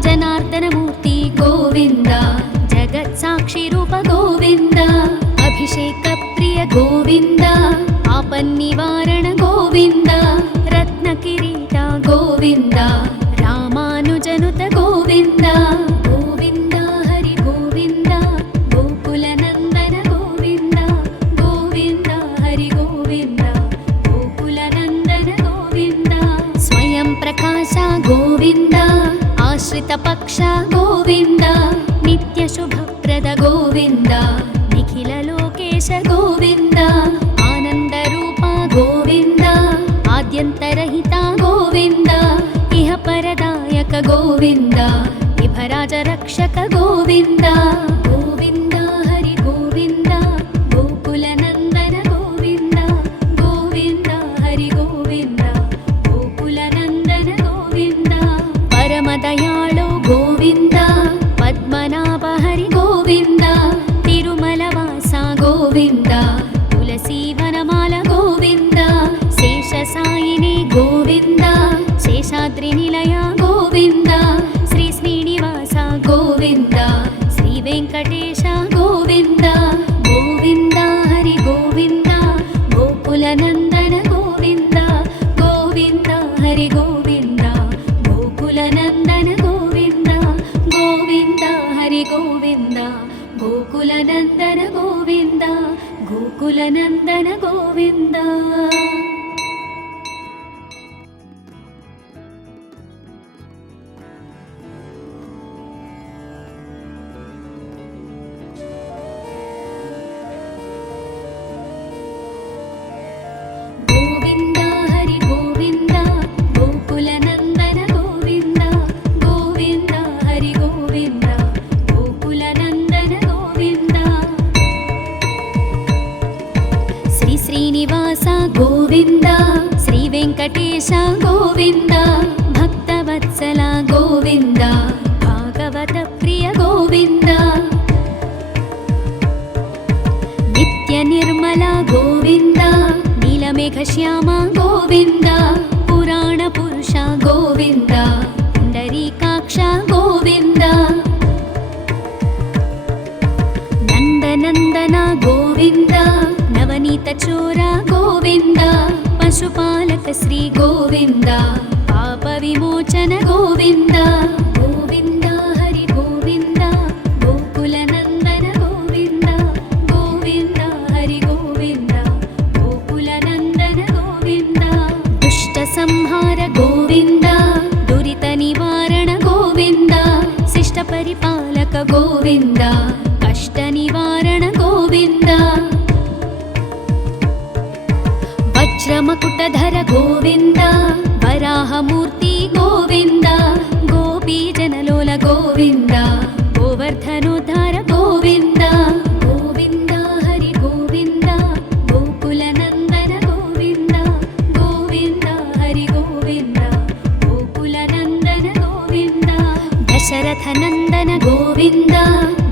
ಜನಾರ್ದನ ಮೂರ್ತಿ ಗೋವಿಂದ ಜಗತ್ ಸಾಕ್ಷಿ ರೂಪ ಗೋವಿಂದ ಅಭಿಷೇಕ ಪ್ರಿಯ ಗೋವಿಂದ ಆಪನ್ನಿವಾರಣ ಗೋವಿಂದ ರತ್ನ ಕಿರೀಟ ಗೋವಿಂದ ರಾಮಾನುಜನುತ ಗೋವಿಂದ ಗೋವಿಂದ ಹರಿ ಗೋವಿಂದ ಗೋಕುಲ ನಂದನ ಗೋವಿಂದ ಗೋವಿಂದ ಹರಿ ಗೋವಿಂದ ಗೋಕುಲ ನಂದನ ಗೋವಿಂದ ಸ್ವಯಂ ಪ್ರಕಾಶ ಗೋವಿಂದ ಆಶ್ರಿತ ಪಕ್ಷ ಗೋವಿಂದ ನಿತ್ಯ ಶುಭಪ್ರದ ಗೋವಿಂದ ನಿಖಿಲ ಲೋಕೇಶ ಗೋವಿಂದ ಆನಂದ ರೂಪ ಗೋವಿಂದ ಆದ್ಯಂತರಹಿತ ಗೋವಿಂದ ಇಹ ಪರದಾಯಕ ಗೋವಿಂದ ಇಭರಾಜ ರಕ್ಷಕ ಗೋವಿಂದ ಗೋವಿಂದ ಹರಿ ಗೋವಿಂದ ಗೋಕುಲ ನಂದನ ಗೋವಿಂದ ಗೋವಿಂದ ಹರಿ ಗೋವಿಂದ ಗೋಕುಲ ನಂದನ ಗೋವಿಂದ ಪರಮ ದಯಾಳು ಗೋವಿಂದ ಪದ್ಮನಾಭ ಹರಿ ಗೋವಿಂದ ತಿರುಮಲವಾಸ ಗೋವಿಂದ ತುಳಸಿ ವನಮಾಲ ಗೋವಿಂದ ಶೇಷ ಸಾಯಿನಿ ಗೋವಿಂದ ಶೇಷಾದ್ರಿ ನಿಲಯ ಗೋವಿಂದ ಶ್ರೀ ಶ್ರೀನಿವಾಸ ಗೋವಿಂದ ಶ್ರೀ ವೆಂಕಟ గోవింద శ్రీ వెంకటేశ గోవింద భక్తవత్సల గోవింద భాగవత ప్రియ గోవింద నిత్య నిర్మల గోవింద నీలమేఘ శ్యామ గోవింద పురాణ పురుష గోవింద పుండరీకాక్ష గోవింద నందనందన గోవింద నవనీత చోర గోవింద పశుపాలక శ్రీ గోవింద పాప విమోచన గోవింద గోవింద హరి గోవింద గోకుల నందన గోవింద గోవింద హరి గోవింద గోకుల నందన గోవింద దుష్ట సంహార గోవింద దురిత నివారణ గోవింద శిష్ట పరిపాలక గోవింద కష్ట నివారణ గోవింద వజ్రమకుటధర గోవింద వరాహమూర్తి గోవింద గోపీజనలోల గోవింద గోవర్ధనోద్ధార గోవింద గోవింద హరి గోవింద గోకుల నందన గోవింద గోవింద హరి గోవింద గోకుల నందన గోవింద దశరథ నందన గోవింద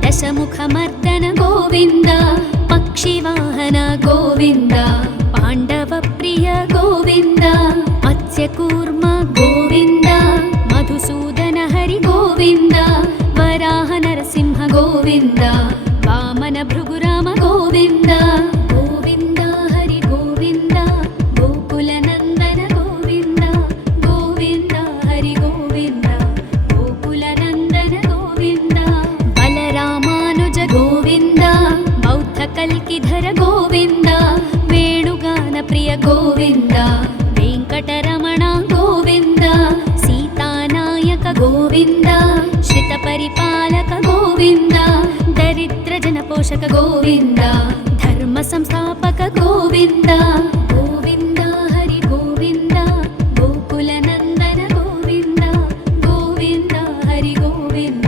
దశముఖమర్దన గోవింద పక్షివాహన గోవింద పాండవ ప్రియ గోవింద మత్స్యకూర్మ గోవింద మధుసూదన హరి గోవింద వరాహ నరసింహ గోవింద వామన భృగురామ గోవింద గోవింద హరి గోవింద గోకుల నందన గోవింద గోవింద హరి గోవింద గోకుల నందన గోవింద బలరామానుజ గోవింద బౌద్ధ కల్కిధర గోవింద వేణుగాన ప్రియ గోవింద వెంకటరమణ గోవింద సీతానాయక గోవింద శ్రిత పరిపాలక గోవింద దరిద్ర జన పోషక గోవింద ధర్మ సంస్థాపక గోవింద గోవింద హరి గోవింద గోకుల నందన గోవింద గోవింద హరి గోవింద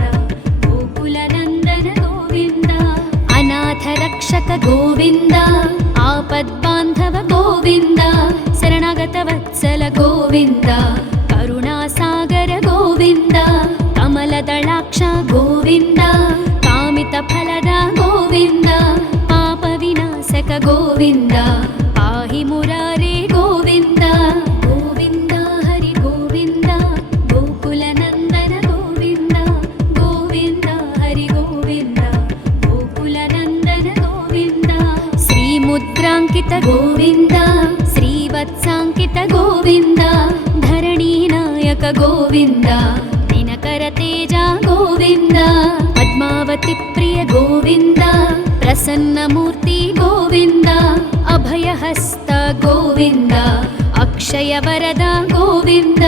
గోకుల నందన గోవింద అనాథ రక్షక గోవింద ఆపద్బాంధవ గోవింద శరణాగత వత్సల గోవింద కరుణాసాగర గోవింద కమలదళాక్ష గోవింద కామిత ఫలద గోవింద పాప వినాశక గోవింద పాహి మురారే గోవింద గోవింద హరి గోవింద గోకుల నందన గోవింద గోవింద హరి గోవింద గోకుల నందన గోవింద శ్రీముద్రాంకిత గోవింద శ్రీవత్సాంకిత గోవింద ధరణీనాయక గోవింద దినకర తేజ గోవింద పద్మావతి ప్రియ గోవింద ప్రసన్నమూర్తి గోవింద అభయహస్త గోవింద అక్షయ వరద గోవింద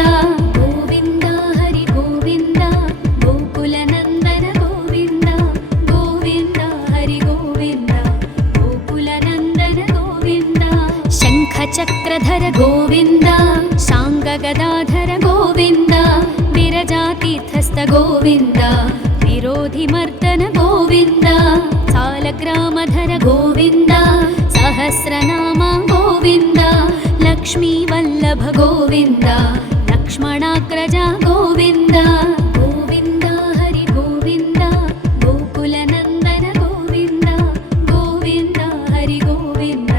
గోవింద హరి గోవింద గోకుల నందన గోవింద గోవింద హరి గోవింద గోకుల నందన గోవింద శంఖ చక్రధర గోవింద శాంగ గదాధర గోవింద విరజాతీర్థస్థ గోవింద విరోధి మర్దన గోవింద సాలగ్రామధర గోవింద సహస్రనామ గోవింద లక్ష్మీ వల్లభ గోవింద లక్ష్మణాగ్రజ గోవింద గోవింద హరి గోవింద గోకుల నందన గోవింద గోవింద హరి గోవింద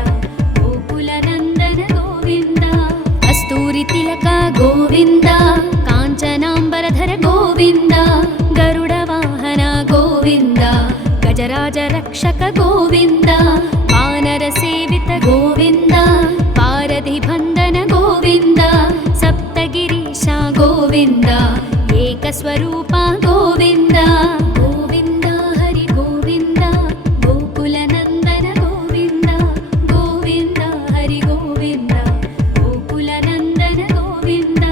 గోకుల నందన గోవింద కస్తూరి తిలక గోవింద కాంచనాంబరధర గోవింద గరుడ వాహన గోవింద గజరాజ రక్షక గోవింద వానర సేవిత గోవింద పారధి బంధన గోవింద సప్తగిరీశ గోవింద ఏకస్వరూప గోవింద గోవింద హరి గోవింద గోకుల నందన గోవింద గోవింద హరి గోవింద గోకుల నందన గోవింద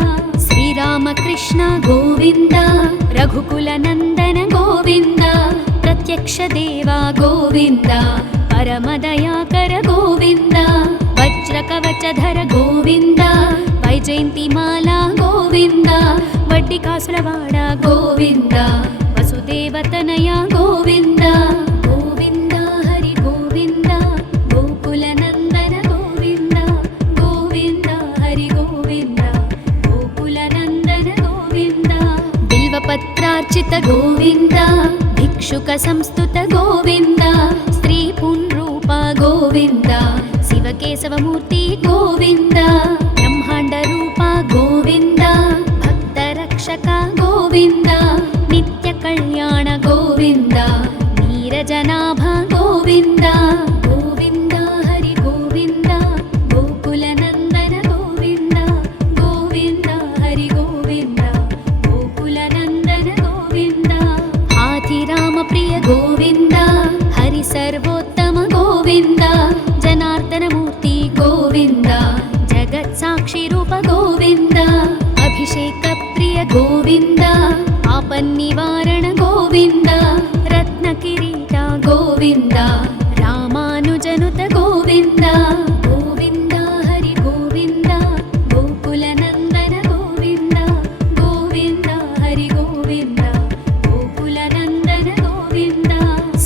శ్రీరామకృష్ణ గోవింద రఘుకుల నందన గోవింద ప్రత్యక్ష దేవా గోవింద పరమదయాకర గోవింద వజ్ర కవచధర గోవింద వైజయంతిమాల గోవింద వడ్డి కాసులవాడ గోవింద వసుదేవతనయ గోవింద గోవింద హరి గోవింద గోకుల నందన గోవింద గోవింద भिक्षार्चित गोविन्द भिक्षुक संस्तुत गोविन्द स्त्री पुंरूप गोविन्द शिवकेशवमूर्ति गोविन्द ब्रह्माण्ड रूप गोविन्द भक्तरक्षक गोविन्द नित्य कल्याण गोविन्द नीरजनाभ गोविन्द गोविन्द हरि गोविन्द गोकुलनन्दन गोविन्द गोविन्द हरि गोविन्द गोकुलनन्दन गोविन्द हाथिराम प्रिय गोविन्द हरि सर्वोत्तम गोविन्द जनार्दन मूर्ति गोविन्द जगत्साक्षि रूप गोविन्द अभिषेक प्रिय गोविन्द आपन्निवारण गोविन्द रत्नकिरीट गोविन्द रामानुजनुत गोविन्द गोविन्द हरि गोविन्द गोकुलनन्दन गोविन्द गोविन्द हरि गोविन्द गोकुलनन्दन गोविन्द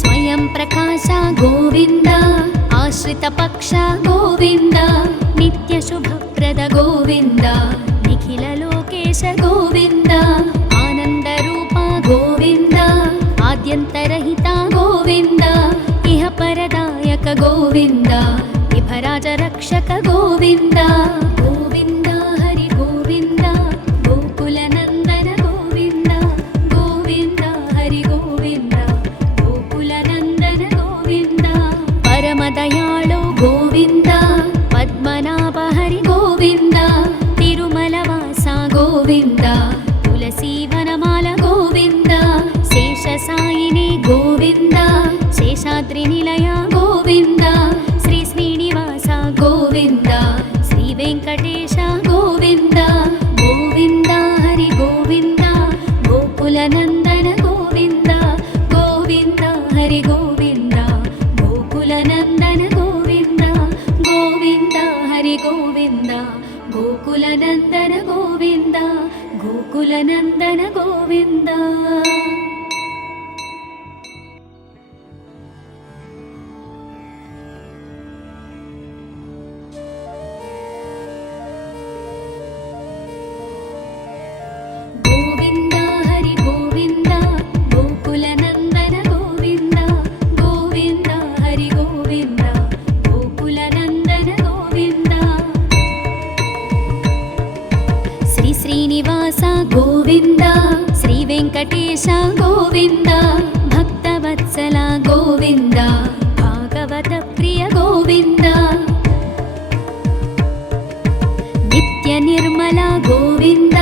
स्वयं प्रकाश गोविन्द आश्रित पक्ष गोविन्द नित्य शुभप्रद गोविन्द निखिल लोकेश गोविन्द आनन्द रूप गोविन्द आद्यन्तरहित गोविन्द इह परदायक गोविन्द विभराज रक्षक गोविन्द गोविन्द हरि गोविन्द गोकुलनन्दन गोविन्द गोविन्द हरि गोविन्द गोकुलनन्दन गोविन्द परमदयाळु गोविन्द पद्मनाभ हरि गोविन्द तिरुमलवास गोविन्द तुलसीवनमाल गोविन्द शेषसायिनी गोविन्द शेषाद्रिनिलय गोविन्द श्री श्रीनिवास गोविन्द श्री वेङ्कटेश गोविन्द गोविन्द हरि गोविन्द गोकुलनन्दन गोविन्द गोविन्द हरि गोविन्द गोकुलनन्दन गोविन्द गोविन्द हरि गोविन्द गोकुलनन्दन गोविन्द गोकुलनन्दन गोविन्द गोविन्द हरि गोविन्द गोकुलनन्दन गोविन्द गोविन्द हरि गोविन्द गोकुलनन्दन गोविन्द श्री श्रीनिवास गोविन्द श्री वेङ्कटेश गोविन्द भक्तवत्सल गोविन्द भागवत प्रिय गोविन्द नित्य निर्मल गोविन्द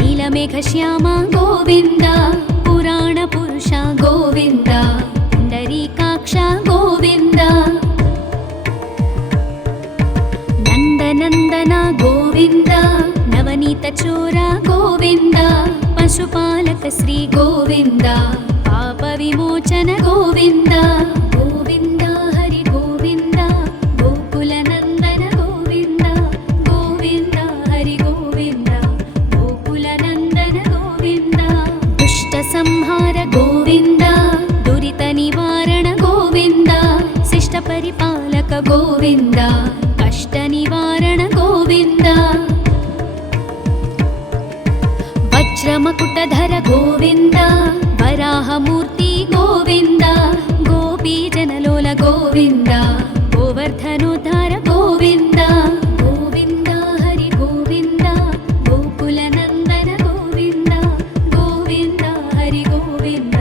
नीलमेघश्याम गोविन्द पुराण पुरुष गोविन्द पुण्डरीकाक्ष गोविन्द नन्दनन्दन गोविन्द नवनीत चोर गोविन्द पशुपालक श्री गोविन्द पाप विमोचन गोविन्द गोविन्द हरि गोविन्द गोकुलनन्दन गोविन्द गोविन्द हरि गोविन्द गोकुलनन्दन गोविन्द दुष्ट संहार गोविन्द दुरित निवारण गोविन्द शिष्ट परिपालक गोविन्द कष्ट निवारण गोविन्द वज्रमकुटधर गोविन्द वराहमूर्ति गोविन्द गोपीजनलोल गोविन्द गोवर्धनोद्धार गोविन्द गोविन्द हरि गोविन्द गोकुलनन्दन गोविन्द गोविन्द हरि गोविन्द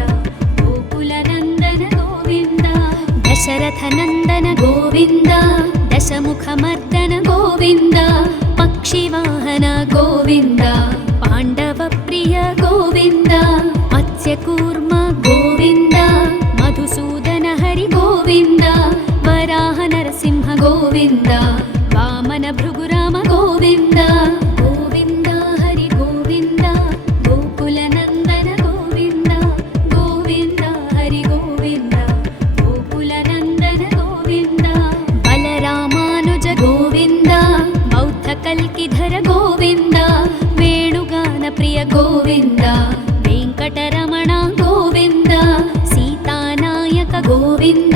गोकुलनन्दन गोविन्द दशरथनन्दन गोविन्द दशमुखमर्दन गोविन्द पक्षिवाहन गोविन्द पाण्डव प्रिय गोविन्द मत्स्यकूर्म गोविन्द मधुसूदन हरि गोविन्द वराह नरसिंह गोविन्द वामन भृगुराम गोविन्द गोविन्द हरि गोविन्द गोकुलनन्दन गोविन्द गोविन्द हरि गोविन्द गोकुलनन्दन गोविन्द बलरामानुज गोविन्द बौद्धकल्किधर गोविन्द वेणुगान प्रिय गोविन्द वेङ्कटरमण गोविन्द सीतानायक गोविन्द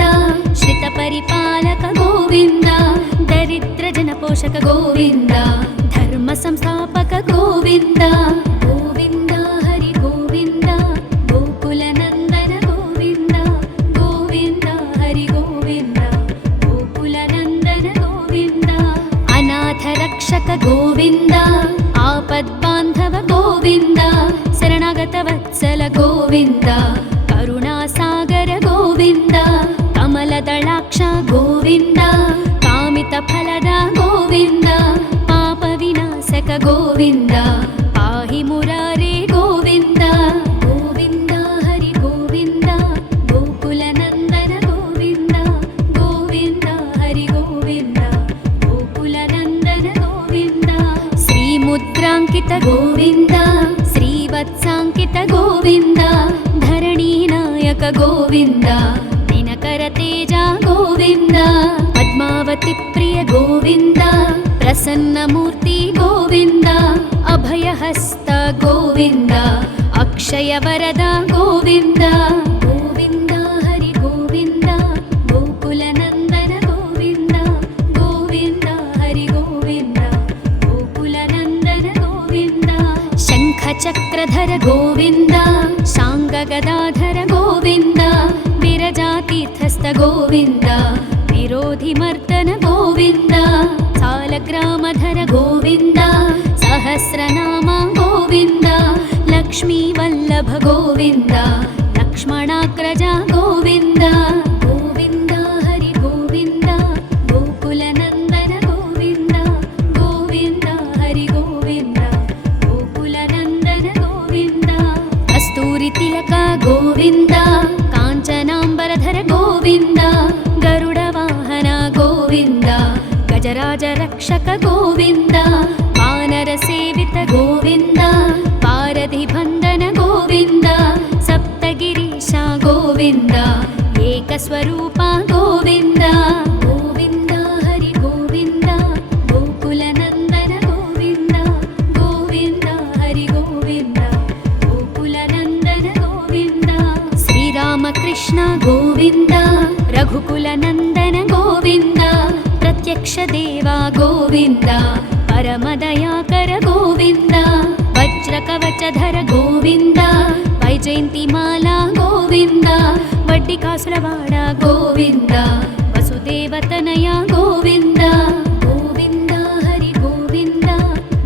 श्रितपरिपालक गोविन्द दरिद्रजनपोषक गोविन्द धर्म संस्थापक गोविन्द गोविन्द हरि गोविन्द ಗೋವಿಂದ ಆಪದ್ಬಾಂಧವ ಗೋವಿಂದ ಶರಣಾಗತ ವತ್ಸಲ ಗೋವಿಂದ ಕರುಣಾಸಾಗರ ಗೋವಿಂದ ಕಮಲದಳಾಕ್ಷ ಗೋವಿಂದ ಕಾಮಿತ ಫಲದ ಗೋವಿಂದ ಪಾಪ ವಿನಾಶಕ ಗೋವಿಂದ ಪಾಹಿ ಮುರಾರೇ ಗೋವಿಂದ ಗೋವಿಂದ ಹರಿ ಗೋವಿಂದ ಗೋಕುಲ ನಂದನ ಗೋವಿಂದ ಗೋವಿಂದ ಹರಿ ಗೋವಿಂದ ಗೋಕುಲ ನಂದನ ಗೋವಿಂದ ಶ್ರೀ ಮುದ್ರಾಂಕಿತ ಗೋವಿಂದ ಶ್ರೀವತ್ಸಾಂಕಿತ ಗೋವಿಂದ ಧರಣಿ ನಾಯಕ ಗೋವಿಂದ ದಿನಕರ ತೇಜ ಗೋವಿಂದ ಪದ್ಮಾವತಿ ಪ್ರಿಯ ಗೋವಿಂದ ಪ್ರಸನ್ನ ಮೂರ್ತಿ ಗೋವಿಂದ ಅಭಯಹಸ್ತ ಗೋವಿಂದ ಅಕ್ಷಯ ವರದ ಗೋವಿಂದ ಗೋವಿಂದ ಹರಿ ಗೋವಿಂದ ಗೋಕುಲ ನಂದನ ಗೋವಿಂದ ಗೋವಿಂದ ಹರಿ ಗೋವಿಂದ ಗೋಕುಲ ನಂದನ ಗೋವಿಂದ ಶಂಖ ಚಕ್ರಧರ ಗೋವಿಂದ ಶಾಂಗ ಗದಾಧರ ಗೋವಿಂದ ವಿರಜಾತೀರ್ಥಸ್ಥ ಗೋವಿಂದ ವಿರೋಧಿ ಮರ್ದನ ಗೋವಿಂದ ಸಾಲಗ್ರಾಮಧರ ಗೋವಿಂದ ಸಹಸ್ರನಾಮ ಗೋವಿಂದ ಲಕ್ಷ್ಮೀ ವಲ್ಲಭ ಗೋವಿಂದ ಲಕ್ಷ್ಮಣಾಗ್ರಜ ಗೋವಿಂದ ಗೋವಿಂದ ಹರಿ ಗೋವಿಂದ ಗೋಕುಲ ನಂದನ ಗೋವಿಂದ ಗೋವಿಂದ ಹರಿ ಗೋವಿಂದ ಗೋಕುಲ ನಂದನ ಗೋವಿಂದ ಕಸ್ತೂರಿ ತಿಲಕ ಗೋವಿಂದ ಕಾಂಚನಾಂಬರಧರ ಗೋವಿಂದ ಗರುಡ ವಾಹನ ಗೋವಿಂದ ಗಜರಾಜ ರಕ್ಷಕ ಗೋವಿಂದ ವಾನರ ಸೇವಿತ ಗೋವಿಂದ ಪಾರಧಿ ಬಂಧನ ಗೋವಿಂದ ಸಪ್ತಗಿರೀಶ ಗೋವಿಂದ ಏಕಸ್ವರೂಪ ಗೋವಿಂದ ಗೋವಿಂದ ಹರಿ ಗೋವಿಂದ ಗೋಕುಲ ನಂದನ ಗೋವಿಂದ ಗೋವಿಂದ ಹರಿ ಗೋವಿಂದ ಗೋಕುಲ ನಂದನ ಗೋವಿಂದ ಶ್ರೀರಾಮಕೃಷ್ಣ ಗೋವಿಂದ ರಘುಕುಲ ನಂದನ ಗೋವಿಂದ ಪ್ರತ್ಯಕ್ಷ ದೇವ ಗೋವಿಂದ ಪರಮದಯಾಕರ ಗೋವಿಂದ ವಜ್ರ ಕವಚಧರ ಗೋವಿಂದ ವೈಜಯಂತಿ ಮಾಲಾ ಗೋವಿಂದ ವಡ್ಡಿ ಕಾಸುರವಾಡ ಗೋವಿಂದ ವಸುದೇವತನಯ ಗೋವಿಂದ ಗೋವಿಂದ ಹರಿ ಗೋವಿಂದ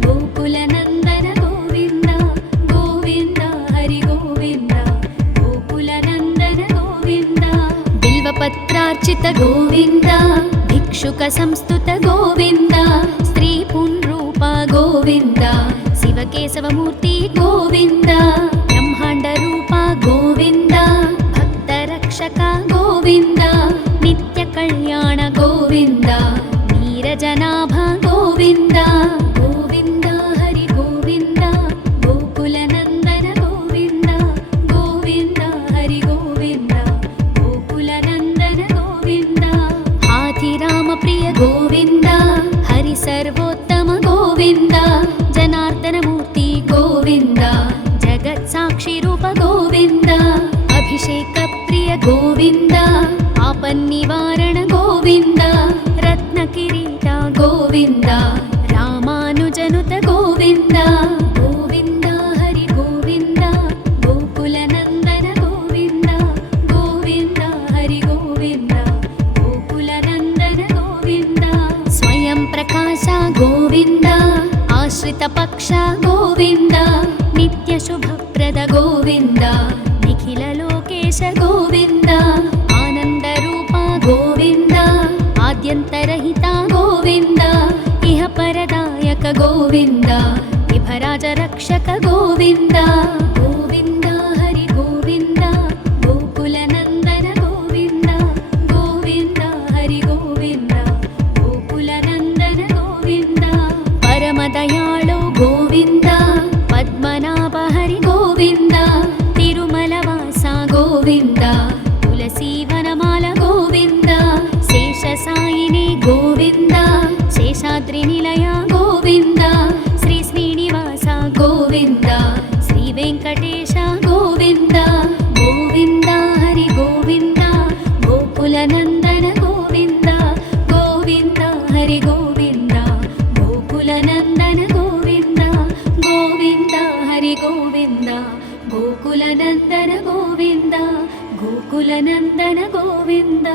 ಗೋಕುಲ ನಂದನ ಗೋವಿಂದ ಗೋವಿಂದ ಹರಿ ಗೋವಿಂದ ಗೋಕುಲ ನಂದನ ಗೋವಿಂದ ಬಿಲ್ವಪತ್ರಾರ್ಚಿತ ಗೋವಿಂದ ಭಿಕ್ಷುಕ ಸಂಸ್ತುತ ಗೋವಿಂದ ಸ್ತ್ರೀ ಪುಂರೂಪ ಗೋವಿಂದ ಶಿವಕೇಶವ ಮೂರ್ತಿ ಗೋವಿಂದ ಬ್ರಹ್ಮಾಂಡ ರೂಪ ಗೋವಿಂದ ಭಕ್ತ ರಕ್ಷಕ ಗೋವಿಂದ ನಿತ್ಯ ಕಲ್ಯಾಣ ಗೋವಿಂದ ನೀರಜನಾಭ ಗೋವಿಂದ ಗೋವಿಂದ ಹರಿ ಗೋವಿಂದ ಗೋಕುಲ ನಂದನ ಗೋವಿಂದ ಗೋವಿಂದ ಹರಿ ಗೋವಿಂದ ಗೋಕುಲ ನಂದನ ಗೋವಿಂದ ಹಾಥಿರಾಮ ಪ್ರಿಯ ಗೋವಿಂದ ಹರಿ ಸರ್ವೋತ್ತಮ ಗೋವಿಂದ ಜನಾರ್ದನ ಮೂರ್ತಿ ಗೋವಿಂದ ಜಗತ್ ಸಾಕ್ಷಿ ರೂಪ ಗೋವಿಂದ ಅಭಿಷೇಕ ಪ್ರಿಯ ಗೋವಿಂದ ಆಪನ್ನಿವಾರಣ ಗೋವಿಂದ ರತ್ನ ಕಿರೀಟ ಗೋವಿಂದ ರಾಮಾನುಜನುತ ಗೋವಿಂದ ಗೋವಿಂದ ಹರಿ ಗೋವಿಂದ ಗೋಕುಲ ನಂದನ ಗೋವಿಂದ ಗೋವಿಂದ ಹರಿ ಗೋವಿಂದ ಗೋಕುಲ ನಂದನ ಗೋವಿಂದ ಸ್ವಯಂ ಪ್ರಕಾಶ ಗೋವಿಂದ ಆಶ್ರಿತ ಪಕ್ಷ ಗೋವಿಂದ ನಿತ್ಯ ಶುಭಪ್ರದ ಗೋವಿಂದ ನಿಖಿಲ ಲೋಕೇಶ ಗೋವಿಂದ ಆನಂದ ರೂಪ ಗೋವಿಂದ ಆದ್ಯಂತರಹಿತ ಗೋವಿಂದ ಇಹ ಪರದಾಯಕ ಗೋವಿಂದ ಇಭರಾಜ ರಕ್ಷಕ ಗೋವಿಂದ ಗೋವಿಂದ ಹರಿ ಗೋವಿಂದ ಗೋಕುಲ ನಂದನ ಗೋವಿಂದ ಗೋವಿಂದ ಹರಿ ಗೋವಿಂದ ಗೋಕುಲ ನಂದನ ಗೋವಿಂದ ಪರಮ ದಯಾಳು ಗೋವಿಂದ ಪದ್ಮನಾಭ ಹರಿ ಗೋವಿಂದ ತಿರುಮಲ ವಾಸ ಗೋವಿಂದ ತುಳಸಿ ವನಮಾಲ ಗೋವಿಂದ ಶೇಷ ಸಾಯಿನಿ ಗೋವಿಂದ ಶೇಷಾದ್ರಿ ನಿಲಯ ಗೋವಿಂದ ಶ್ರೀ ಶ್ರೀನಿವಾಸ ಗೋವಿಂದ ಶ್ರೀ ವೆಂಕಟೇಶ ಗೋವಿಂದ ಗೋವಿಂದ ಹರಿ ಗೋವಿಂದ ಗೋಕುಲ ನಂದನ ಗೋವಿಂದ ಗೋವಿಂದ ಹರಿ ಗೋವಿಂದ ಗೋಕುಲ ನಂದನ ಗೋವಿಂದ ಗೋವಿಂದ ಹರಿ ಗೋವಿಂದ ಗೋಕುಲ ನಂದನ ಗೋವಿಂದ ಗೋಕುಲ ನಂದನ ಗೋವಿಂದ.